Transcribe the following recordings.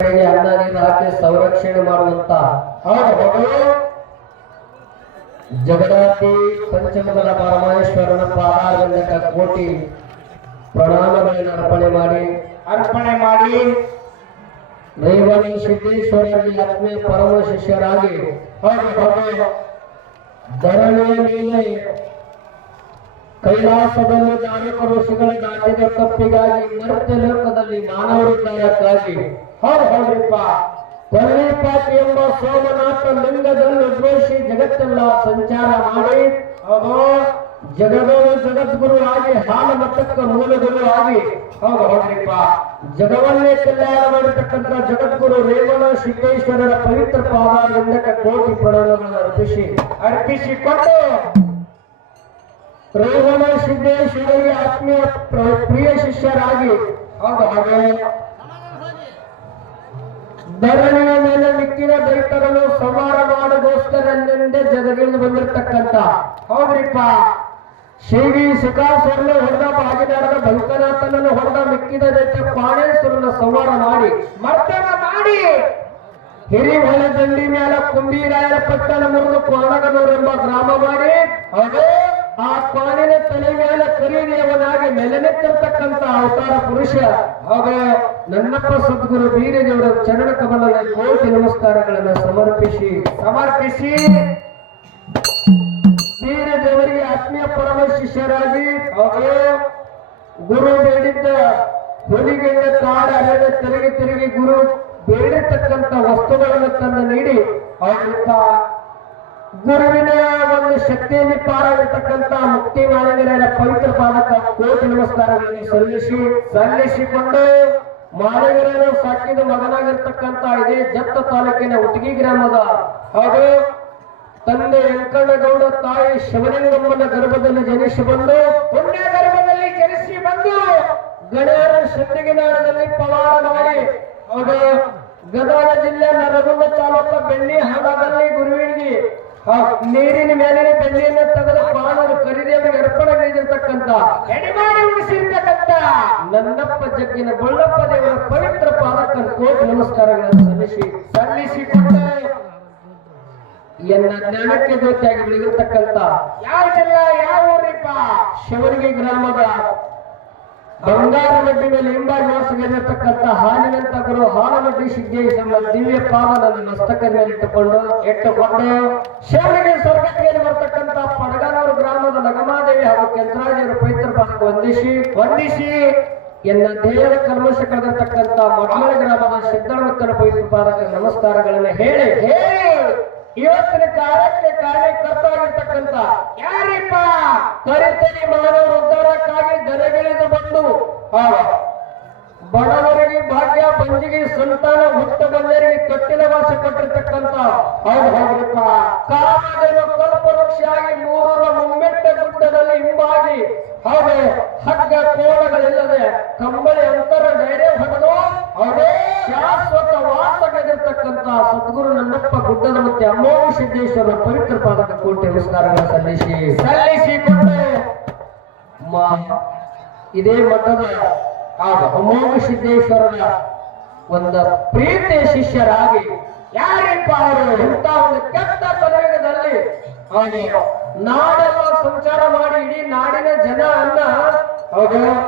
ಅನ್ನ ನೀರು ಹಾಕಿ ಸಂರಕ್ಷಣೆ ಮಾಡುವಂತ ಹೌದು ಹೌದು ಜಗದಾತಿ ಪಂಚಮಗಲ ಪರಮೇಶ್ವರನ ಪಾದಾರವಿಂದಕ ಕೋಟಿ ಪ್ರಣಾಮಗಳನ್ನು ಅರ್ಪಣೆ ಮಾಡಿ. ಅರ್ಪಣೆ ಮಾಡಿ. ರೇವಣಿ ಸಿದ್ದೇಶ್ವರರಿಗೆ ಆತ್ಮೀಯ ಪರಮ ಶಿಷ್ಯರಾಗಿ ಹೌದು ಹೌದು ಧರಣಿಯ ಮೇಲೆ ಕೈಲಾಸದಲ್ಲಿ ಧಾರ್ಮಿಕ ಋಷಿಗಳ ತಪ್ಪಿಗಾಗಿ ಮರ್ತ್ಯ ಲೋಕದಲ್ಲಿ ಮಾನವರಿದ್ದಾರಕ್ಕಾಗಿ. ಹೌದು, ಹೌದ್ರಿಪ್ಪ. ಕೊಲ್ಲಿಪಾತಿ ಎಂಬ ಸೋಮನಾಥ ಲಿಂಗದಲ್ಲಿ ಉದ್ಭವಿಸಿ ಜಗತ್ತೆಲ್ಲ ಸಂಚಾರ ಮಾಡಿ, ಹೌದು, ಜಗದೋಳು ಜಗದ್ಗುರು ಆಗಿ ಹಾಲ ಮಟ್ಟಕ್ಕ ಮೂಲ ಗುರು ಆಗಿ, ಹೌದು, ಹೌದ್ರಿಪ್ಪ. ಜಗವನ್ನೇ ಕಲ್ಯಾಣ ಮಾಡಿರ್ತಕ್ಕಂಥ ಜಗದ್ಗುರು ರೇವಣ ಸಿದ್ದೇಶ್ವರರ ಪವಿತ್ರ ಪಾದಾರವಿಂದಕ ಕೋಟಿ ಪ್ರಣಾಮಗಳನ್ನು ಅರ್ಪಿಸಿ ಅರ್ಪಿಸಿಕೊಟ್ಟು ರೇವಣ ಸಿದ್ದೇಶ್ವರಿಗೆ ಆತ್ಮೀಯ ಪ್ರ- ಪ್ರಿಯ ಶಿಷ್ಯರಾಗಿ. ಹೌದು ಧರಣಿಯ ಮೇಲೆ ಮಿಕ್ಕಿನ ದೈತರನ್ನು ಸಂಹಾರ ಮಾಡೋಗೋಸ್ಕರನೆಂದೇ ಜಗದಿಂದ ಬಂದಿರತಕ್ಕಂತ. ಹೌದ್ರಿಪ್ಪ. ಶಿವಿ ಸುಖಾಸುರನ್ನು ಹೊಡೆದ ಭಾಗಿದಾರದ ಭಂಕನಾಥನನ್ನು ಹೊಡೆದ ಮಿಕ್ಕಿದ ದೈತ್ಯ ಪಾಣೇಶ್ವರನ ಸಂಹಾರ ಮಾಡಿ. ಮರ್ತನ ಮಾಡಿ. ಹಿರಿಹೊಳೆ ದಂಡಿ ಮೇಲೆ ಕುಂಬೀರಾಯರ ಪಟ್ಟಣ ಮುರಿದು ಕೋಣಗನೂರೆಂಬ ಗ್ರಾಮ ಮಾಡಿ ಹೌದು ಆ ಕಾಣಿನ ತಲೆ ಮೇಲೆ ಕರಿದೇವನಾಗಿ ನೆಲೆನಿತ್ತಿರ್ತಕ್ಕಂಥ ಅವತಾರ ಪುರುಷ. ಹಾಗೆ ನನ್ನಪ್ಪ ಸದ್ಗುರು ಬೀರದೇವರ ಚರಣ ಕಮಲದ ಕೋಟಿ ನಮಸ್ಕಾರಗಳನ್ನು ಸಮರ್ಪಿಸಿ. ಸಮರ್ಪಿಸಿ. ಬೀರದೇವರಿಗೆ ಆತ್ಮೀಯ ಪರಮ ಶಿಷ್ಯರಾಗಿ ಹಾಗೆ ಗುರು ಬೇಡಿದ್ದ ಹುಲಿಗೆಂಡ ಕಾಡ ಅಲೆದ ತಿರುಗಿ ತಿರುಗಿ ಗುರು ಬೇಡಿರ್ತಕ್ಕಂಥ ವಸ್ತುಗಳನ್ನು ತಂದು ನೀಡಿ. ಹೌದ್ರಿಪ್ಪ ಗುರುವಿನ ಒಂದು ಶಕ್ತಿಯಲ್ಲಿ ಪಾರಾಗಿರ್ತಕ್ಕಂತ ಮುಕ್ತಿ ಮಾನವರ ಪವಿತ್ರ ಪಾದಕ ಕೋಟಿ ನಮಸ್ಕಾರಗಳನ್ನು ಸಲ್ಲಿಸಿ ಸಲ್ಲಿಸಿಕೊಂಡು ಮಾನವರನ್ನು ಸಾಕಿದ ಮಗನಾಗಿರ್ತಕ್ಕಂತ ಇದೇ ಜತ್ತ ತಾಲೂಕಿನ ಉಟಗಿ ಗ್ರಾಮದ ಹೌದು ತಂದೆ ವೆಂಕಣ್ಣಗೌಡ ತಾಯಿ ಶಿವಲಿಂಗಮ್ಮನ ಗರ್ಭದಲ್ಲಿ ಜನಿಸಿ ಬಂದು ಪುಣ್ಯ ಗರ್ಭದಲ್ಲಿ ಜನಿಸಿ ಬಂದು ಗಣ್ಯರ ಪವಾಡ ಮಾಡಿ ಅದು ಗದಗ ಜಿಲ್ಲೆ ನರಗುಂದ ತಾಲೂಕ ಬೆಣ್ಣಿ ಹಳ್ಳದಲ್ಲಿ ಗುರುವಿಗೆ ನೀರಿನ ಮೇಲಿನ ಬೆಳ್ಳಿಯನ್ನು ತೆಗೆದು ಬಾಣರು ಕರಿದೇವಿಗೆ ಅರ್ಪಣೆಗೈದಿರ್ತಕ್ಕಂಥ ಎಡಿಮಾಡಿ ಉಳಿಸಿರ್ತಕ್ಕಂಥ ನನ್ನಪ್ಪ ಜಗ್ಗಿನ ಬಳ್ಳಪ್ಪ ದೇವರ ಪವಿತ್ರ ಪಾದಕ ಕೋಟಿ ನಮಸ್ಕಾರಗಳನ್ನು ಸಲ್ಲಿಸಿ ಸಲ್ಲಿಸಿಕೊಂಡು ಎನ್ನ ಜ್ಞಾನಕ್ಕೆ ಜೊತೆಯಾಗಿ ಬೆಳೆದಿರ್ತಕ್ಕಂತ ಯಾವ ಜಿಲ್ಲಾ ಯಾವ ಊರಿಪ್ಪ? ಶಿವರಿಗೆ ಗ್ರಾಮದ ಬಂಗಾರಮಡ್ಡಿ ಮೇಲೆ ಹಿಂಬಾಗಿ ವಾಸವಿರತಕ್ಕಂಥ ಹಾಲಿನಂತ ಗುರು ಹಾಲಮಡ್ಡಿ ಸಿದ್ದೇಶ್ ಎಂಬ ದಿವ್ಯ ಪಾವನನ್ನು ಮಸ್ತಕದಲ್ಲಿಟ್ಟುಕೊಂಡು ಮೇಲೆ ಇಟ್ಟುಕೊಂಡು ಶಿವನಿಗೆ ಸ್ವರ್ಗಕ್ಕೆ ಬರ್ತಕ್ಕಂಥ ಪಡಗನೂರು ಗ್ರಾಮದ ನಗಮಾದೇವಿ ಹಾಗೂ ಕೆಂಚರಾಜಿಯವರ ಪವಿತ್ರ ಪಾದಕ್ಕೆ ವಂದಿಸಿ ವಂದಿಸಿ ಎನ್ನ ದೇಹದ ಕಲ್ಮಶ ಕಳೆದಿರ್ತಕ್ಕಂಥ ಮೊದಲ ಗ್ರಾಮದ ಸಿದ್ದಳಮತ್ತನ ಪವಿತ್ರ ಪಾದಕ್ಕೆ ನಮಸ್ಕಾರಗಳನ್ನು ಹೇಳಿ ಹೇಳಿ. ಇವತ್ತಿನ ಕಾಲಕ್ಕೆ ಕಾರ್ಯಕರ್ತರಾಗಿರ್ತಕ್ಕಂಥ ಯಾರಿಪ್ಪ? ಕರಿತಲಿ ಮಾನವ ಉದ್ಧಾರಕ್ಕಾಗಿ ಜನಗಳಿಂದ ಬಂದು ಬಡವರಿಗೆ ಭಾಗ್ಯ ಬಂಜಿಗೆ ಸಂತಾನ ಹುಟ್ಟ ಬಂದರಿಗೆ ಕಟ್ಟಿನ ವಾಸ ಕೊಟ್ಟಿರ್ತಕ್ಕಂಥ ಹೌದು ಹೌದ್ರಿಪ್ಪ. ಕಾಮಧೇನು ಕಲ್ಪವೃಕ್ಷಿಯಾಗಿ ಮೂರರ ಮುಮ್ಮೆಟ್ಟ ಗುಡ್ಡದಲ್ಲಿ ಹಿಂಬಾಗಿ ಹಾಗೆ ಹಗ್ಗ ಕೋಣಗಳಿಲ್ಲದೆ ಕಂಬಳಿ ಅಂತರ ಧೈರ್ಯ ಹೊಡೆದು ಅವರೇ ಶಾಶ್ವತ ವಾಸಗದಿರ್ತಕ್ಕಂಥ ಸದ್ಗುರು ನನ್ನಪ್ಪ ಗುಡ್ಡದ ಮತ್ತೆ ಅಮೋಘ ಸಿದ್ದೇಶ್ವರ ಪವಿತ್ರ ಪಾದಕ ಕೋಟಿ ನಮಸ್ಕಾರಗಳ ಸಲ್ಲಿಸಿ. ಸಲ್ಲಿಸಿ ಇದೇ ಮಠದ ಆ ಅಮೋಘ ಸಿದ್ದೇಶ್ವರನ ಒಂದು ಪ್ರೀತಿಯ ಶಿಷ್ಯರಾಗಿ ಯಾರಿಪ್ಪ ಅವರು? ಇಂಥ ಒಂದು ಕೆಟ್ಟ ಕಲಿಯುಗದಲ್ಲಿ ಹಾಗೆ ನಾಡೆಲ್ಲ ಸಂಚಾರ ಮಾಡಿ ಇಡೀ ನಾಡಿನ ಜನ ಅನ್ನ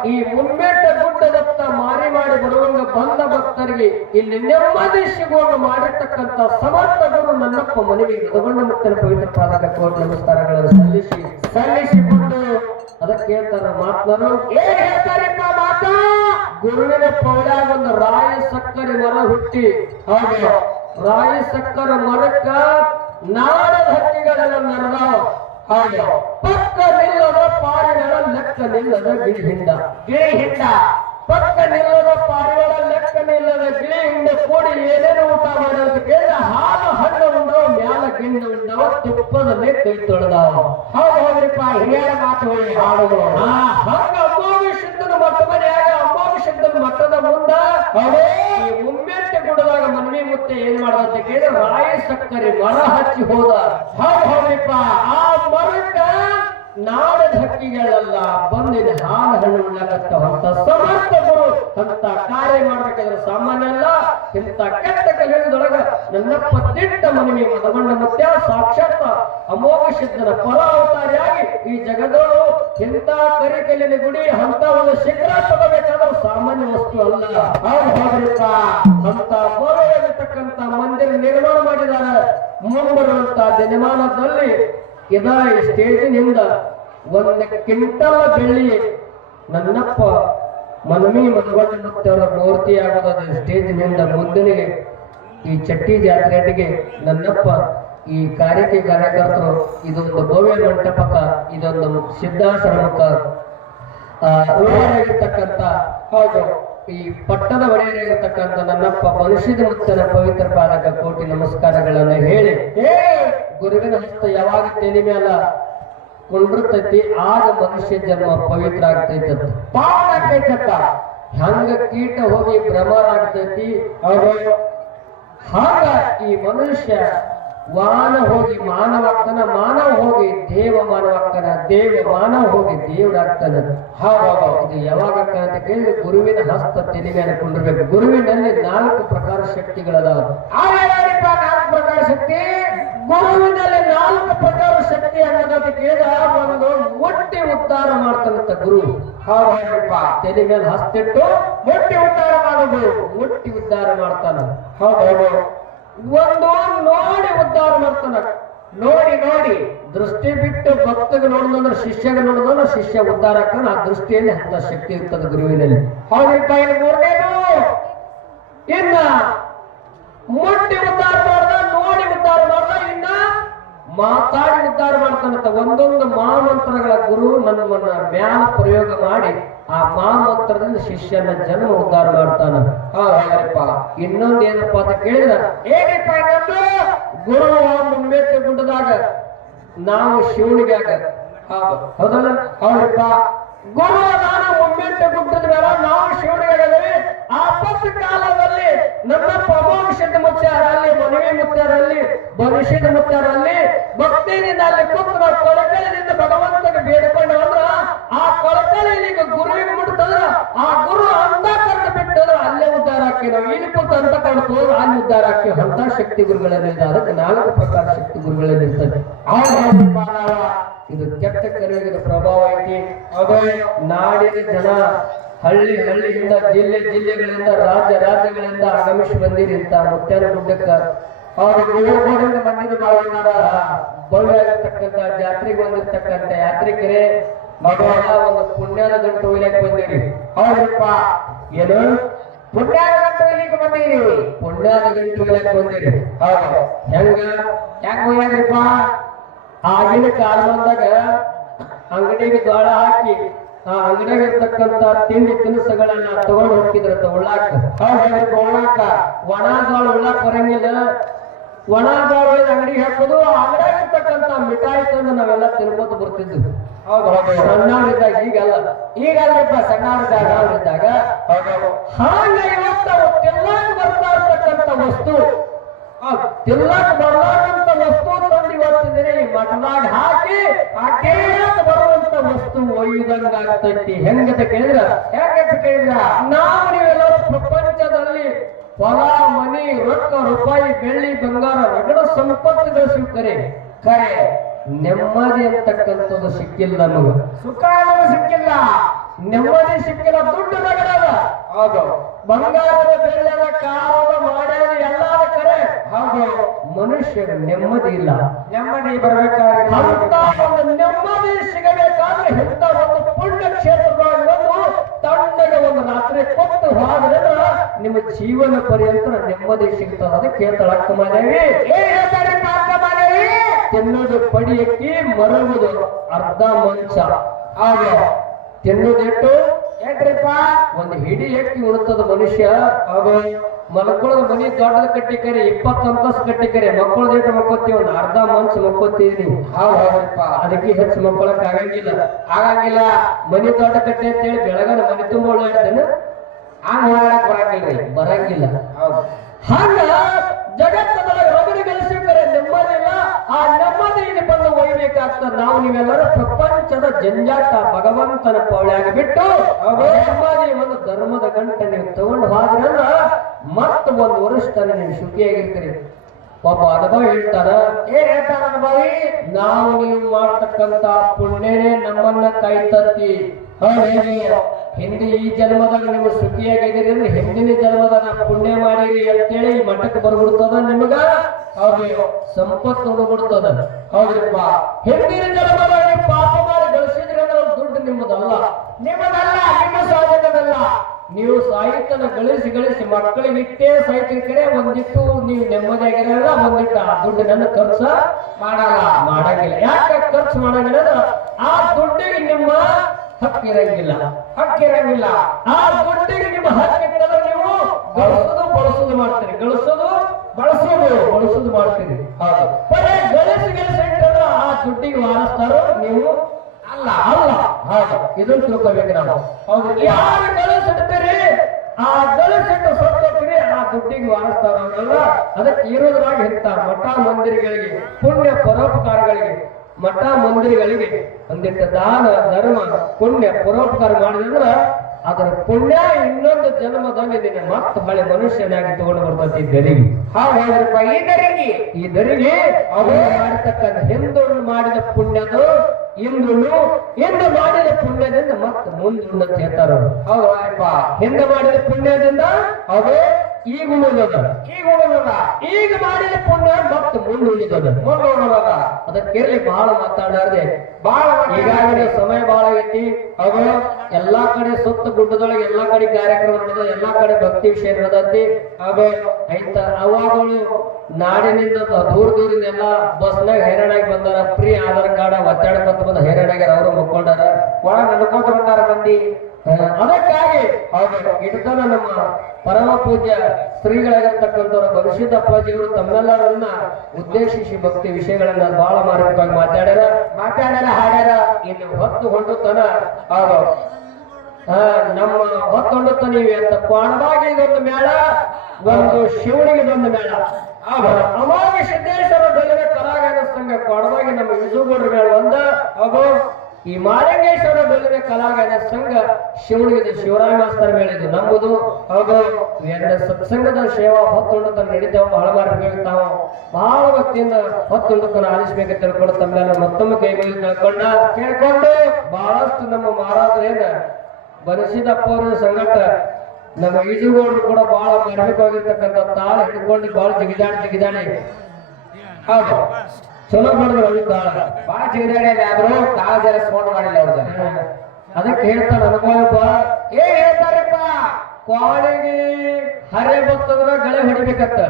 ಈ ಮುಂಬೆಟ್ಟ ಗುಡ್ಡದತ್ತ ಮಾರಿ ಮಾಡಿ ಬರುವಂಗ ಬಂದ ಭಕ್ತರಿಗೆ ಇಲ್ಲಿ ನೆಮ್ಮದಿ ಸಿಗೋಣ ಮಾಡಿರ್ತಕ್ಕಂಥ ಸಮರ್ಥ ಗುರು ನನ್ನಪ್ಪ ಮನೆಗೆ ಗದಗೊಂಡ ಮುಕ್ತನ ಪವಿತ್ರ ಪಾದಕ ಕೋರ್ ನಮಸ್ಕಾರಗಳನ್ನು ಸಲ್ಲಿಸಿ, ಸಲ್ಲಿಸಿಕೊಂಡು ಅದಕ್ಕೆ ಹೇಳ್ತಾರ ಮಾತ್ರರು ಏನ್ ಹೇಳ್ತಾರಿಪ್ಪ ಮಾತಾ? ಗುರುವಿನ ಪೌಳ್ಯಾಗ ಒಂದು ರಾಯ ಸಕ್ಕರೆ ಮರ ಹುಟ್ಟಿ. ಹಾಗೆ ರಾಯ ಸಕ್ಕರ ಮರಕ್ಕ ನಾಡ ಹಕ್ಕಿಗಳೆಲ್ಲ ನೆರೆದಾವ ಹಾಗೆ ಪಕ್ಕ ನಿಲ್ಲದ ಪಾರಿಗಳ ಲೆಕ್ಕ ನಿಲ್ಲದ ಗಿಳಿ ಹಿಂಡ. ಪಕ್ಕ ಪಾರಿಗಳ ನಿಲ್ಲದ ಗಿಳಿ ಹಿಂದೆ ಕೂಡಿ ಏನೇನು ಊಟ ಮಾಡೋದು ಕೇಳಿದ ಹಾಲು ಹಣ್ಣು ಉಂಡವ ಮ್ಯಾಲ ಗಿಂಡ ಉಂಡವ ತುಪ್ಪದಲ್ಲಿ ಕೈ ತೊಳೆದ ಹೌದು, ಹೌದ್ರಿಪ್ಪ, ಹಿರಿಯರ ಮಾತುಗಳು ಹಾಡುಗಳು. ಹಂಗ ಅಮ್ಮೋಗ ಶುದ್ಧನ ಮನೆಯಾಗ ಶುದ್ಧನ ಮಟ್ಟದ ಮುಂದ ಈ ಮುಮ್ಮೆಟ್ಟೆ ಗುಡದಾಗ ಮನ್ವಿ ಮುತ್ತೆ ಏನ್ ಮಾಡದಂತ ಕೇಳಿದ್ರೆ ರಾಯ ಸಕ್ಕರೆ ಮರ ಹಚ್ಚಿ ಹೋದ. ಹೌದು, ಹೌದ್ರಿಪ್ಪ, ಆ ಮರಕ್ಕ ನಾಡದ ಹಕ್ಕಿಗಳೆಲ್ಲ ಬಂದಿದೆ ಹಾಲು ಹಣ್ಣು ಉಳ್ಳಕತ್ತವಂತ ಸಮರ್ಥ ಗುರು ಅಂತ ಕಾರ್ಯ ಮಾಡ್ಬೇಕಾದ್ರೆ ಸಾಮಾನ್ಯ ಅಲ್ಲ ಇಂಥ ಕೆಟ್ಟ ಕಲ್ಯಾಣದೊಳಗ ನನ್ನ ಪತ್ತಿಟ್ಟ ಮನವಿ ಮದಗೊಂಡ ಮತ್ತೆ ಸಾಕ್ಷಾತ್ ಅಮೋಘ ಪರ ಅವತಾರಿಯಾಗಿ ಈ ಜಗದೋಳು ಇಂಥ ಕರಿಕಲ್ಲಿನ ಗುಡಿ ಅಂತ ಒಂದು ಶಿಖರ ತಗೋಬೇಕಾದ್ರೆ ಸಾಮಾನ್ಯ ವಸ್ತು ಅಲ್ಲ. ಅಂತ ಭವ್ಯವಾಗಿರ್ತಕ್ಕಂಥ ಮಂದಿರ ನಿರ್ಮಾಣ ಮಾಡಿದ್ದಾರೆ. ಮುಂಬರುವಂತ ದಿನಮಾನದಲ್ಲಿ ಇದ ಸ್ಟೇಜಿನಿಂದ ಒಂದು ಕ್ವಿಂಟಲ್ ಬೆಳ್ಳಿ ನನ್ನಪ್ಪ ಮನಮಿ ಮನಗೊಂಡ ಮೂರ್ತಿ ಆಗೋದ ಸ್ಟೇಜಿನಿಂದ ಮುಂದಿನ ಈ ಚಟ್ಟಿ ಜಾತ್ರೆಗೆ ನನ್ನಪ್ಪ ಈ ಕಾರ್ಯಕ್ಕೆ ಕಾರ್ಯಕರ್ತರು ಇದೊಂದು ಭವ್ಯ ಮಂಟಪಕ ಇದೊಂದು ಸಿದ್ಧಾಶ್ರಮಕ ಆ, ಒಡೆಯರಾಗಿರ್ತಕ್ಕಂಥ ಹೌದು ಈ ಪಟ್ಟದ ಒಡೆಯರಾಗಿರ್ತಕ್ಕಂಥ ನನ್ನಪ್ಪ ಮನುಷ್ಯದ ಮುತ್ತನ ಪವಿತ್ರ ಪಾದಕ ಕೋಟಿ ನಮಸ್ಕಾರಗಳನ್ನು ಹೇಳಿ. ಏ ಗುರುವಿನ ಹಸ್ತ ಯಾವಾಗ ತೆಲಿ ಮೇಲ ಕುಂಡಿರ್ತೈತಿ ಆಗ ಮನುಷ್ಯ ಜನ್ಮ ಪವಿತ್ರ ಆಗ್ತೈತಿ ಪಾಡ ಕೈಕತ್ತ ಹಂಗ ಕೀಟ ಹೋಗಿ ಭ್ರಮರ ಆಗ್ತೈತಿ ಹಾಗ ಈ ಮನುಷ್ಯ ವಾನ ಹೋಗಿ ಮಾನವಾಗ್ತಾನ ಮಾನವ ಹೋಗಿ ದೇವ ಮಾನವಾಗ್ತಾನ ದೇವ ಮಾನವ ಹೋಗಿ ದೇವರಾಗ್ತಾನ ಹಾವಾಗ ಇದು ಯಾವಾಗ ಅಂತ ಕೇಳಿದ್ರೆ ಗುರುವಿನ ಹಸ್ತ ತೆಲಿ ಅನ್ಕೊಂಡಿರ್ಬೇಕು ಕುಂಡಿರ್ಬೇಕು ಗುರುವಿನಲ್ಲಿ ನಾಲ್ಕು ಪ್ರಕಾರ ಶಕ್ತಿಗಳದಾವ. ನಾಲ್ಕು ಪ್ರಕಾರ ಶಕ್ತಿ. ಗುರುವಿನಲ್ಲಿ ನಾಲ್ಕು ಪ್ರಕಾರ ಶಕ್ತಿ ಅನ್ನೋದಕ್ಕೆ ಕೇಳಿದ ಒಂದು ಮೊಟ್ಟೆ ಉದ್ಧಾರ ಮಾಡ್ತಾನಂತ ಗುರು. ಹಾವಾಗಪ್ಪ ತೆಲಿ ಮೇಲೆ ಹಸ್ತಿಟ್ಟು ಮೊಟ್ಟೆ ಉದ್ಧಾರ ಮಾಡೋದು. ಮುಟ್ಟಿ ಉದ್ಧಾರ ಮಾಡ್ತಾನ. ಹೌದು ಒಂದು ನೋಡಿ ಉದ್ಧಾರ ಮಾಡ್ತಾನ. ನೋಡಿ ನೋಡಿ, ದೃಷ್ಟಿ ಬಿಟ್ಟು ಭಕ್ತಗೆ ನೋಡಿದ್ರೆ ಶಿಷ್ಯಗೆ ನೋಡಿದ್ರೆ ಶಿಷ್ಯ ಉದ್ಧಾರ ಆಗ್ತಾನೆ. ಆ ದೃಷ್ಟಿಯಲ್ಲಿ ಅಂತ ಶಕ್ತಿ ಇರ್ತದೆ ಗುರುವಿನಲ್ಲಿ. ಇನ್ನು ಮೂರನೇದು, ಇನ್ನ ಮುಟ್ಟಿ ಉದ್ಧಾರ ಮಾಡ್ದ, ನೋಡಿ ಉದ್ಧಾರ ಮಾಡ್ದ, ಇನ್ನ ಮಾತಾಡಿ ಉದ್ಧಾರ ಮಾಡ್ತಾನಂತ ಒಂದೊಂದು ಮಹಾಮಂತ್ರಗಳ ಗುರು ನಮ್ಮನ್ನ ಮ್ಯಾಲ ಪ್ರಯೋಗ ಮಾಡಿ ಆ ಮಹಾಮಂತ್ರದಿಂದ ಶಿಷ್ಯನ ಜನ್ಮ ಉದ್ಧಾರ ಮಾಡ್ತಾನ. ಹಾಗಾದ್ರಪ್ಪ ಇನ್ನೊಂದು ಏನಪ್ಪ ಅಂತ ಕೇಳಿದ್ರ? ಹೇಗಪ್ಪ ಗುರು ಮುಂಬೆಟ್ಟ ಗುಡ್ಡದಾಗ ನಾವು ಶಿವನಿಗೆ ಹೌದಲ್ಲ? ಹೌದಪ್ಪ. ಗುರು ನಾನು ಮುಂಬೆಟ್ಟ ಗುಡ್ಡದ ಮೇಲೆ ನಾವು ಶಿವನಿಗಾಗದವಿ ಆಪತ್ತು ಕಾಲದಲ್ಲಿ ನಮ್ಮ ಪ್ರಮೋಷದ ಮುಚ್ಚಾರಲ್ಲಿ ಮನವಿ ಮುತ್ತಾರಲ್ಲಿ ಭವಿಷ್ಯದ ಮುತ್ತಾರಲ್ಲಿ ಭಕ್ತಿಯಿಂದ ಅಲ್ಲಿ ಕೂತು ನಾವು ಭಗವಂತ ಅಲ್ಲಿ ಉದ್ಧಾರ ಹಾಕಿ ಅಂತ ಶಕ್ತಿ ಗುರುಗಳಲ್ಲಿದೆ ಅದಕ್ಕೆ ನಾಲ್ಕು ಪ್ರಕಾರ ಶಕ್ತಿ ಗುರುಗಳೇನಿರ್ತದೆ ಹೌದು ಇದು ಕೆಟ್ಟ ಕರುವಿನ ಪ್ರಭಾವ ಐತಿ. ಅದೇ ನಾಡಿನ ಜನ ಹಳ್ಳಿ ಹಳ್ಳಿಯಿಂದ ಜಿಲ್ಲೆ ಜಿಲ್ಲೆಗಳಿಂದ ರಾಜ್ಯ ರಾಜ್ಯಗಳಿಂದ ಆಗಮಿಸಿ ಬಂದಿರಿ ಅಂತ ಮುತ್ಯಾನ ಗುಡ್ಡಕ್ಕ ಅವರು ಮಂದಿರ ಬಾಳವನ್ನಾರ ಭವ್ಯ ಆಗಿರ್ತಕ್ಕಂಥ ಜಾತ್ರೆಗೆ ಬಂದಿರ್ತಕ್ಕಂಥ ಯಾತ್ರಿಕರೇ ಮಗ ಒಂದು ಪುಣ್ಯದ ಗಂಟು ಒಯ್ಯಕ್ಕೆ ಬಂದಿರಿ. ಅವ್ರಪ್ಪ ಏನು ಪುಣ್ಯಾಗಂತೂ ಇಲ್ಲಿಗೆ ಬಂದಿರಿ? ಪುಣ್ಯದ ಗಂಟು ಒಯ್ಯಕ್ಕೆ ಬಂದಿರಿ? ಹೌದು. ಹೆಂಗ? ಹೆಂಗ್ ಹೋಗ್ಯಾದ್ರಿಪ್ಪ? ಆಗಿನ ಬಂದಾಗ ಅಂಗಡಿಗೆ ದ್ವಾಳ ಹಾಕಿ ಆ ಅಂಗಡಿಯಾಗ ಇರ್ತಕ್ಕಂಥ ತಿಂಡಿ ತಿನಿಸುಗಳನ್ನ ತಗೊಂಡು ಹೋಗ್ತಿದ್ರ ಉಳ್ಳಾಕ. ಉಳ್ಳಾಕ. ಒಣ ದ್ವಾಳ ಉಳ್ಳಾಕ ಬರಂಗಿಲ್ಲ. ಒಣ ಒಯ್ದು ಅಂಗಡಿಗೆ ಹಾಕೋದು ಅಂಗಡಿಯಾಗ ಮಿಠಾಯಿ ತಂದು ನಾವೆಲ್ಲ ತಿನ್ಕೋತ ಬರ್ತಿದ್ವಿ. ಸಣ್ಣವರಿದ್ದಾಗ ಈಗಲ್ಲ. ಈಗಲ್ಲಪ್ಪ ಸಣ್ಣವ್ರಿದ್ದಾಗ ಅವರಿದ್ದಾಗ ಹಾಗ ಇವತ್ತು ಅವು ತಿನ್ನಕ್ ಬರ್ತಾ ಇರ್ತಕ್ಕಂಥ ವಸ್ತು ತಿನ್ನಕ್ ಬರ್ಲಾರಂತ ವಸ್ತು ತಂದು ಇವತ್ತಿದ್ರೆ ಈ ಮಠದಾಗ ಹಾಕಿ ಬರುವಂತ ವಸ್ತು ಒಯ್ಯುದಂಗ ಆಗ್ತೈತಿ ಹೆಂಗಂತ ಕೇಳಿದ್ರ? ಹೆಂಗಂತ ಕೇಳಿದ್ರ? ನಾವು ನೀವೆಲ್ಲರೂ ಪ್ರಪಂಚದಲ್ಲಿ ಹೊಲ ಮನಿ ರೊಕ್ಕ ರೂಪಾಯಿ ಬೆಳ್ಳಿ ಬಂಗಾರ ರಗಡ ಸಂಪತ್ತು ಗಳಿಸಿರ್ತಾರೆ ಖರೆ ನೆಮ್ಮದಿ ಅಂತಕ್ಕಂಥದ್ದು ಸಿಕ್ಕಿಲ್ಲ ನಮಗೆ. ಸುಖ ಅನ್ನೋದು ಸಿಕ್ಕಿಲ್ಲ. ನೆಮ್ಮದಿ ಸಿಕ್ಕಿಲ್ಲ ದುಡ್ಡು ನಗರ ಅದ ಹೌದು. ಬಂಗಾರದ ಬೆಳ್ಳದ ಕಾರದ ಮಾಡ್ಯಾದ ಎಲ್ಲಾದ ಕರೆ ಹೌದು. ಮನುಷ್ಯರ ನೆಮ್ಮದಿ ಇಲ್ಲ. ನೆಮ್ಮದಿ ಬರ್ಬೇಕಾದ್ರೆ ಒಂದು ನೆಮ್ಮದಿ ಸಿಗಬೇಕಾದ್ರೆ ಇಂಥ ಒಂದು ಪುಣ್ಯ ಕ್ಷೇತ್ರದೊಳಗೆ ಬಂದು ತಣ್ಣಗೆ ಒಂದು ರಾತ್ರಿ ಕೊಟ್ಟು ಹೋದ್ರೆ ನಿಮ್ಮ ಜೀವನ ಪರ್ಯಂತ ನೆಮ್ಮದಿ ಸಿಗ್ತದ ಅದಕ್ಕೆ ಅಂತ ಅಕ್ಕ ಮಾದೇವಿ. ಮಾಡಿ ತಿನ್ನೋದು ಪಡಿಯಕ್ಕಿ ಮರಗುದು ಅರ್ಧ ಮಂಚ. ಹಾಗೆ ತಿನ್ನೋದೆಟ್ಟು ಏನ್ರಿಪ್ಪ? ಒಂದು ಹಿಡಿ ಎಕ್ಕಿ ಉಳುತ್ತದ ಮನುಷ್ಯ. ಮಲ್ಕೊಳ್ಳೋದು ಮನಿ ದೊಡ್ಡದ ಕಟ್ಟಿಕರೆ, ಇಪ್ಪತ್ತು ಅಂತಸ್ ಕಟ್ಟಿಕರೆ ಮಕ್ಕಳು ಎಷ್ಟು ಮಕ್ಕೋತೀವಿ ಒಂದು ಅರ್ಧ ಮಂಚ ಮಕ್ಕೋತೀವಿ ನೀವು. ಅದಕ್ಕೆ ಹೆಚ್ಚು ಮಕ್ಕಳಕ್ ಆಗಂಗಿಲ್ಲ. ಆಗಂಗಿಲ್ಲ. ಮನಿ ದೊಡ್ಡ ಕಟ್ಟೆ ಅಂತ ಹೇಳಿ ಬೆಳಗನ ಮನಿ ತುಂಬ ಹೇಳ್ತೇನೆ ಹಂಗ ಓಡಾಡಕ್ ಬರಂಗಿಲ್ಲ ಬರಂಗಿಲ್ಲ. ಹಂಗ ಜಗತ್ತದೊಳಗೆ ನಾವು ನೀವೆಲ್ಲರೂ ಪ್ರಪಂಚದ ಜಂಜಾಟ ಭಗವಂತನ ಪೌಳ್ಯಾಗ ಬಿಟ್ಟು ಒಂದು ಧರ್ಮದ ಗಂಟೆ ನೀವು ತಗೊಂಡು ಹೋದ್ರಂದ್ರ ಮತ್ತ ಒಂದು ವರ್ಷ ತನಕ ನೀವು ಸುಖಿಯಾಗಿರ್ತೀರಿ ಒಬ್ಬ ಅನುಭವ ಹೇಳ್ತಾರ ಏನ್ ಹೇಳ್ತಾರ ಅನುಭವಿ? ನಾವು ನೀವು ಮಾಡ್ತಕ್ಕಂತ ಪುಣ್ಯನೇ ನಮ್ಮನ್ನ ಕಾಯ್ತತಿ ಹೌದೇನಿ? ಹಿಂದೆ ಈ ಜನ್ಮದಾಗ ನೀವು ಸುಖಿಯಾಗಿದ್ದೀರಿ ಅಂದ್ರೆ ಹಿಂದಿನ ಜನ್ಮದಾಗ ಪುಣ್ಯ ಮಾಡಿರಿ ಅಂತೇಳಿ ಈ ಮಠಕ್ಕೆ ಬರ್ಬಿಡ್ತದ ನಿಮಗ ಸಂಪತ್ತು ಉಳ್ಬಿಡ್ತದ ಹೌದಪ್ಪ ಹಿಂದಿನ ಜನ್ಮದಲ್ಲಿ ಪಾಪ ಮಾಡಿ ಗಳಿಸಿದ್ರೆ ದುಡ್ಡು ನಿಮ್ಮದಲ್ಲ. ನಿಮ್ಮದಲ್ಲ ನಿಮ್ಮ ಸ್ವಾಧೀನದಲ್ಲ ನೀವು ಸಾಹಿತ್ಯನ ಗಳಿಸಿ ಗಳಿಸಿ ಮಕ್ಕಳಿಗೆ ಇಟ್ಟೇ ಸಾಹಿತ್ಯ ಒಂದಿಟ್ಟು ನೀವು ನೆಮ್ಮದಿಯಾಗಿರಲ್ಲ ಒಂದಿಟ್ಟು ಆ ದುಡ್ಡಿನ ಖರ್ಚು ಮಾಡಲ್ಲ. ಮಾಡಂಗಿಲ್ಲ. ಯಾಕೆ ಖರ್ಚು ಮಾಡಂಗಿಲ್ಲ ಆ ದುಡ್ಡಿಗೆ ನಿಮ್ಮ ಹಕ್ಕಿರಂಗಿಲ್ಲ. ಹಕ್ಕಿರಂಗಿಲ್ಲ. ಆ ದುಡ್ಡಿಗೆ ನಿಮ್ಮ ಹಕ್ಕಿರ್ತದೆ ನೀವು ಗಳಿಸೋದು ಬಳಸೋದು ಮಾಡ್ತೀರಿ. ಗಳಿಸೋದು ಬಳಸೋದು ಮಾಡ್ತೀರಿ ಬರೀ ಗಳಿಸಿ ಗಳಿಸಿ ಇಟ್ಟರೆ ಆ ದುಡ್ಡಿಗೆ ವಾರಸ್ತಾರೋ ನೀವು? ಅಲ್ಲ. ಅಲ್ಲ. ಹೌದು. ಇದನ್ನು ತಿಳ್ಕೊಬೇಕು ನಾವು. ಹೌದು. ಯಾರು ಗಳಿಸಿಡ್ತೀರಿ ಆ ಗಳಿಸಿಟ್ಟು ಸತ್ತೋಗ್ತೀರಿ ಆ ದುಡ್ಡಿಗೆ ವಾರಸ್ತಾರ ಅವರೆಲ್ಲ ಅದಕ್ಕೆ ಇರೋದ್ರಾಗ ಇಂತ ಮಠ ಮಂದಿರಗಳಿಗೆ ಪುಣ್ಯ ಪರೋಪಕಾರಗಳಿಗೆ ಮಠ ಮಂದಿರಗಳಿಗೆ ಒಂದಿಟ್ಟು ದಾನ ಧರ್ಮ ಪುಣ್ಯ ಪರೋಪಕಾರ ಮಾಡಿದ್ರ ಅದರ ಪುಣ್ಯ ಇನ್ನೊಂದು ಜನ್ಮದಲ್ಲಿ ನಿನ್ನ ಮತ್ತೆ ಹಳೆ ಮನುಷ್ಯನಾಗಿ ತಗೊಂಡು ಬರ್ತೈತಿ ದರಿಗೆ ಹೌದು ಹೌದ್ರಪ್ಪ ಈ ದರಿಗೆ ಈ ದರಿಗೆ ಅವರು ಮಾಡತಕ್ಕಂಥ ಹಿಂದು ಮಾಡಿದ ಪುಣ್ಯದು ಇಂದು ಇಂದು ಮಾಡಿದ ಪುಣ್ಯದಿಂದ ಮತ್ತೆ ಮುಂದಿನ ಹೌದು ಹೌದಪ್ಪ ಹಿಂದೆ ಮಾಡಿದ ಪುಣ್ಯದಿಂದ ಅದು ಈಗ ಉಳಿದದ. ಈಗ ಉಳಿದದ. ಈಗ ಮಾಡಿದ ಪುಣ್ಯ ಮತ್ತೆ ಮುಂದೆ ಉಳಿದದ. ಮುಂದೆ ಅದಕ್ಕೆ ಅದಕ್ಕಿರ್ಲಿ ಬಹಳ ಮಾತಾಡಾರ್ದೆ. ಬಹಳ ಈಗಾಗಲೇ ಸಮಯ ಬಹಳ ಐತಿ. ಅದು ಎಲ್ಲಾ ಕಡೆ ಸುತ್ತ ಗುಡ್ಡದೊಳಗೆ ಎಲ್ಲಾ ಕಡೆ ಕಾರ್ಯಕ್ರಮ ನಡೆದ, ಎಲ್ಲಾ ಕಡೆ ಭಕ್ತಿ ವಿಷಯ ನಡೆದೈತಿ ಅಂತ ಐತ ಅವಾಗಳು ನಾಡಿನಿಂದ ದೂರ ದೂರಿಂದ ಎಲ್ಲ ಬಸ್ನಾಗ ಹೈರಾಣಾಗಿ ಬಂದಾರ. ಫ್ರೀ ಆಧಾರ್ ಕಾರ್ಡ್ ಒತ್ತಾಡ್ಕೊಂತ ಬಂದ ಹೈರಾಣಾಗ್ಯಾರ, ಅವರು ಮುಕ್ಕೊಂಡಾರ. ಒಳಗೆ ನಡ್ಕೊಂತ ಬಂದಾರ ಮಂದಿ. ಅದಕ್ಕಾಗಿ ಹೌದು ಇಡ್ತಾನ ನಮ್ಮ ಪರಮ ಪೂಜ್ಯ ಶ್ರೀಗಳಾಗಿರ್ತಕ್ಕಂಥವ್ರ ಭವಿಷ್ಯದ ಅಪ್ಪಾಜಿಗಳು ತಮ್ಮೆಲ್ಲರನ್ನ ಉದ್ದೇಶಿಸಿ ಭಕ್ತಿ ವಿಷಯಗಳನ್ನ ಬಹಳ ಮಾರ್ಮಿಕವಾಗಿ ಮಾತಾಡ್ಯಾರ. ಮಾತಾಡ್ಯಾರ ಹಾಡ್ಯಾರ. ಇನ್ನು ಹೊತ್ತು ಹೊಂಡುತ್ತಾನ ಆ, ನಮ್ಮ ಹೊತ್ತು ಹೊಂಡುತ್ತಾನ ಇವೆ ಅಂತ ಪಾಣವಾಗಿ ಒಂದು ಮೇಳ ಒಂದು ಶಿವನಿಗೆ ಬಂದು ಮೇಳ. ಅಮಾವಿ ಸಿದ್ದೇಶ್ವರ ಬೆಲೆಯ ಕಲಾಗಾನ ಸಂಘ ಪಾಣವಾಗಿ ನಮ್ಮ ವಿಜುಗೌಡ್ರ ಮೇಳ ಒಂದ. ಈ ಮಾರಂಗೇಶ್ವರ ಬೆಲ್ಲದ ಕಲಾಗಾನ ಸಂಘ ಶಿವನಿಗೆ ಶಿವರಾಯ ಮಾಸ್ತರ್ ಹೇಳಿದ್ದು ನಂಬುದು. ಹಾಗೂ ಎರಡು ಸತ್ಸಂಗದ ಸೇವಾ ಹೊತ್ತೊಂಡುತ್ತ ನಡೀತಾವ ಬಹಳ ಮಾರ್ಗ ತಾವು ಬಹಳ ಭಕ್ತಿಯಿಂದ ಹೊತ್ತೊಂಡುತ್ತ ಆಲಿಸಬೇಕು ತಿಳ್ಕೊಂಡು ತಮ್ಮೆಲ್ಲ ಮತ್ತೊಮ್ಮೆ ಕೈ ಮೇಲೆ ತಿಳ್ಕೊಂಡ ಕೇಳ್ಕೊಂಡು ಬಹಳಷ್ಟು ನಮ್ಮ ಮಹಾರಾಜರೇನ ಬನಸಿದಪ್ಪ ಅವರ ಸಂಗಟ ನಮ್ಮ ಈಜುಗೌಡರು ಕೂಡ ಬಹಳ ಮಾರ್ಮಿಕವಾಗಿರ್ತಕ್ಕಂಥ ತಾಳ ಹಿಡ್ಕೊಂಡು ಬಹಳ ಜಿಗಿದಾಡಿ ಜಿಗಿದಾಡಿ. ಹೌದು ಚಲೋ ಮಾಡಿದ್ರು ಅವ್ರಿಗೆ ತಾಳ ಬಾಳ ಜಿಗಿದಾಡ್ಯಾರ ಆದ್ರೂ ತಾಳ ಜರ ಸ್ಮೋಟ್ ಮಾಡಿಲ್ಲ ಅವ್ರ ಜನ. ಅದಕ್ಕೆ ಹೇಳ್ತಾನೆ ಅನುಭವಪ್ಪ ಏನ್ ಹೇಳ್ತಾರಪ್ಪ ಕ್ವಾಣಿಗೆ ಹರೆ ಬತ್ತಂದ್ರ ಗಳೆ ಹೊಡಿಬೇಕತ್ತ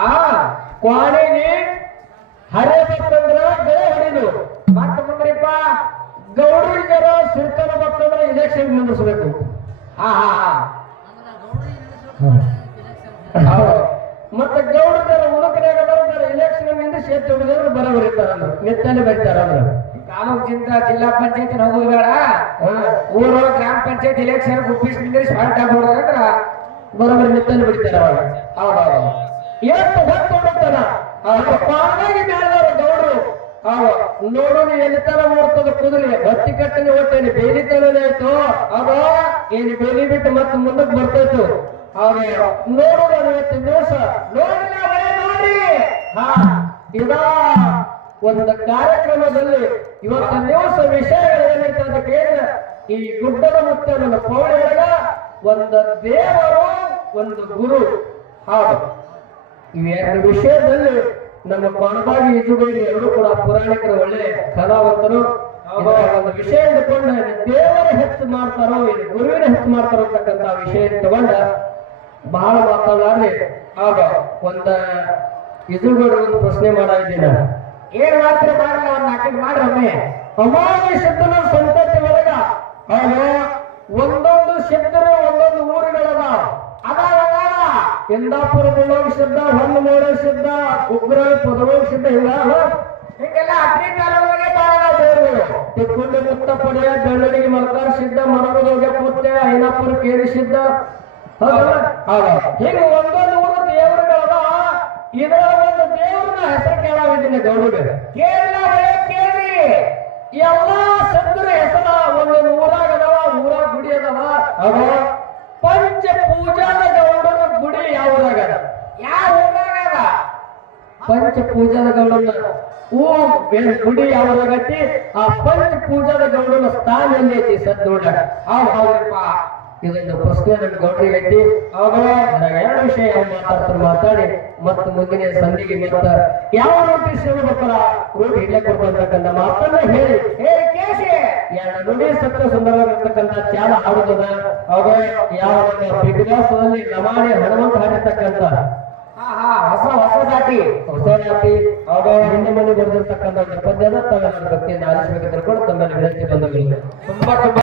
ಆ ಕ್ವಾಣಿಗೆ ಹರೆ ಬತ್ತಂದ್ರ ಗಳೆ ಹೊಡಿದು. ಮತ್ತ ಬಂದ್ರಪ್ಪ ಗೌಡರಿಗರ ಸಿರ್ತನ ಬತ್ತಂದ್ರ ಇಲೆಕ್ಷನ್ ಮುಂದಿಸ್ಬೇಕು ಹಾ ಹಾ ಹಾ. ಮತ್ತೆ ಗೌಡರ ಎಲೆಕ್ಷನ್ ಇಲೆಕ್ಷನ್ ಮಿಂದ ಸೇತ್ ಹೊಡೆದ್ರೆ ನೆತ್ತಲ್ಲಿ ನಿತ್ತಲ್ಲಿ ಅಂದ್ರೆ ಅಂದ್ರ ತಾಲೂಕಿಂದ ಜಿಲ್ಲಾ ಪಂಚಾಯತ್ ಹೋಗುದು ಬೇಡ. ಊರೊಳಗೆ ಗ್ರಾಮ ಪಂಚಾಯತ್ ಇಲೆಕ್ಷನ್ ಗುಬ್ಬಿಸ್ ನಿಂದ್ರಿಸಿ ಫಾಲ್ಟ್ ಅಂದ್ರ ಬರೋಬರಿ ನಿತ್ತಲ್ಲಿ ಬರೀತಾರ ಅವಾಗ. ಹೌದೌದು ಎಷ್ಟು ಹೊತ್ತು ಪಾನಾಗಿ ಗೌಡ್ರು. ಅವ ನೋಡೋದು ಎಲ್ಲಿ ತರ ನೋಡ್ತದ ಕುದುರೆ. ಬತ್ತಿ ಕಟ್ಟನೆ ಹೊಟ್ಟೆ ಬೇಲಿ ತಲೆ ಆಯ್ತು. ಅದ ಏನು ಬೇಲಿ ಬಿಟ್ಟು ಮತ್ತೆ ಮುಂದಕ್ಕೆ ಬರ್ತೈತು? ನೋಡೋದು ಇವತ್ತಿನ ದಿವಸ. ನೋಡಿಲ್ಲ ನೋಡಿ. ಹಾ ಇದಾ ಒಂದು ಕಾರ್ಯಕ್ರಮದಲ್ಲಿ ಇವತ್ತಿನ ದಿವಸ ವಿಷಯಗಳು ಏನೈತೆ ಅಂತ ಕೇಳಿದ್ರೆ, ಈ ಗುಡ್ಡದ ಮುತ್ತ ನನ್ನ ಪೌಳಿಯೊಳಗ ಒಂದು ದೇವರು, ಒಂದು ಗುರು. ಹೌದು. ಇವೆರಡು ವಿಷಯದಲ್ಲಿ ನಮ್ಮ ಕೊಣಬಾಗಿ ಇಜುಬೇಡಿ ಎರಡು ಕೂಡ ಪುರಾಣಿಕರು ಒಳ್ಳೆ ಕಲಾವಂತರು. ಒಂದು ವಿಷಯ ಇಟ್ಕೊಂಡು ದೇವರ ಹೆಚ್ಚು ಮಾಡ್ತಾರೋ ಗುರುವಿನ ಹೆಚ್ಚು ಮಾಡ್ತಾರೋ ಅಂತಕ್ಕಂಥ ವಿಷಯ ತಗೊಂಡ ಬಹಳ ಮಾತಾಡಲಾರ್ದೆ ಆಗ ಒಂದ ಇದ್ರ ಒಂದು ಪ್ರಶ್ನೆ ಇದ್ದೀನ. ಏನ್ ಮಾತ್ರ ಮಾಡಲ್ಲ ಅವ್ನ ನಾಲ್ಕೈದು ಮಾಡ್ರಮ್ಮೆ ಅಮಾನಿ ಅವಾಗ ಶಬ್ದನ ಸಂತತಿ ಒಳಗ ಆಗ ಒಂದೊಂದು ಶಬ್ದರ ಒಂದೊಂದು ಊರುಗಳದ ಅದಾವ ಇಂದಾಪುರ ಬೀಳೋಗ ಶಬ್ದ ಹೊನ್ನು ಮೋಡೋ ಶಬ್ದ ಉಗ್ರ ಪದವೋಗ ಶಬ್ದ ಇಲ್ಲ ಹಿಂಗೆಲ್ಲ ಅಗ್ನಿ ಕಾಲ ಬಾಳ ದೇವರುಗಳು ತಿಕ್ಕೊಂಡು ಮುತ್ತ ಪಡೆಯ ಬೆಳ್ಳಡಿಗೆ ಮಲ್ಕಾರ ಸಿದ್ಧ ಮರಗೋಗ ಪುತ್ತೆ ಐನಾಪುರ ಕೇರಿ ಸಿದ್ಧ ಹೀಗೆ ಒಂದೊಂದು ಊರು ದೇವರುಗಳದ ಇದರ ಒಂದು ದೇವರನ್ನ ಹೆಸರು ಕೇಳಿದ್ದೀನಿ ದೇವರಿಗೆ ಕೇರಳ ಕೇಳಿ ಎಲ್ಲಾ ಸದ್ರ ಹೆಸರ ಒಂದು ಊರಾಗ ಅದಾವ ಊರ ಗುಡಿ ಅದಾವ. ಪಂಚ ಪೂಜಾದ ಗೌಡನ ಗುಡಿ ಯಾವ ಯಾವ ಊರಾಗದ ಪಂಚ ಪೂಜಾದ ಗೌಡನ ಓ ಗುಡಿ ಯಾವಾಗತಿ ಆ ಪಂಚ ಪೂಜಾದ ಗೌಡನ ಸ್ಥಾನ ಎಲ್ಲಿ ಐತಿ ಸದ್ ನೋಡ್ಲಾಗ ಇದೊಂದು ಪ್ರಶ್ನೆ ಗೌಡ್ರಿ ಐತಿ ಅದ್ರಾಗ ಎರಡು ವಿಷಯ ಮಾತಾಡಿ, ಮತ್ತ ಮುಂದಿನ ಸಂಧಿಗೆ ಮತ್ತ ಯಾವ ನೋಟಿಸ್ ಹೇಳ್ಬೇಕಲ್ಲ ರೋಡ್ ಇಲ್ಲೇ ಕೊಡ್ಬೇಕಂತ ಮಾತನ್ನ ಹೇಳಿ. ಏ ಕೇಶಿ ಎರಡು ನುಡಿ ಸತ್ಯ ಸುಂದರವಾಗಿರ್ತಕ್ಕಂಥ ಚಾಲ ಹಾಡುದದ? ಅವಾಗ ಯಾವ ವಿಕಾಸದಲ್ಲಿ ನಮಾನೆ ಹಣವಂತ ಹಾಡಿರ್ತಕ್ಕಂಥ? ಹಾ ಹಾ ಹೊಸ ಹೊಸ ಜಾತಿ ಹೊಸ ಜಾತಿ ಅವಾಗ ಹಿಂದೆ ಮನೆ ಬರೆದಿರ್ತಕ್ಕಂಥ ಒಂದು ಪದ್ಯದ ತಾವೆಲ್ಲ ಭಕ್ತಿಯನ್ನು ಆಲಿಸಬೇಕು ತಿಳ್ಕೊಂಡು ತಮ್ಮಲ್ಲಿ ವಿನಂತಿ ಬಂದವರು ತುಂಬಾ ತುಂಬಾ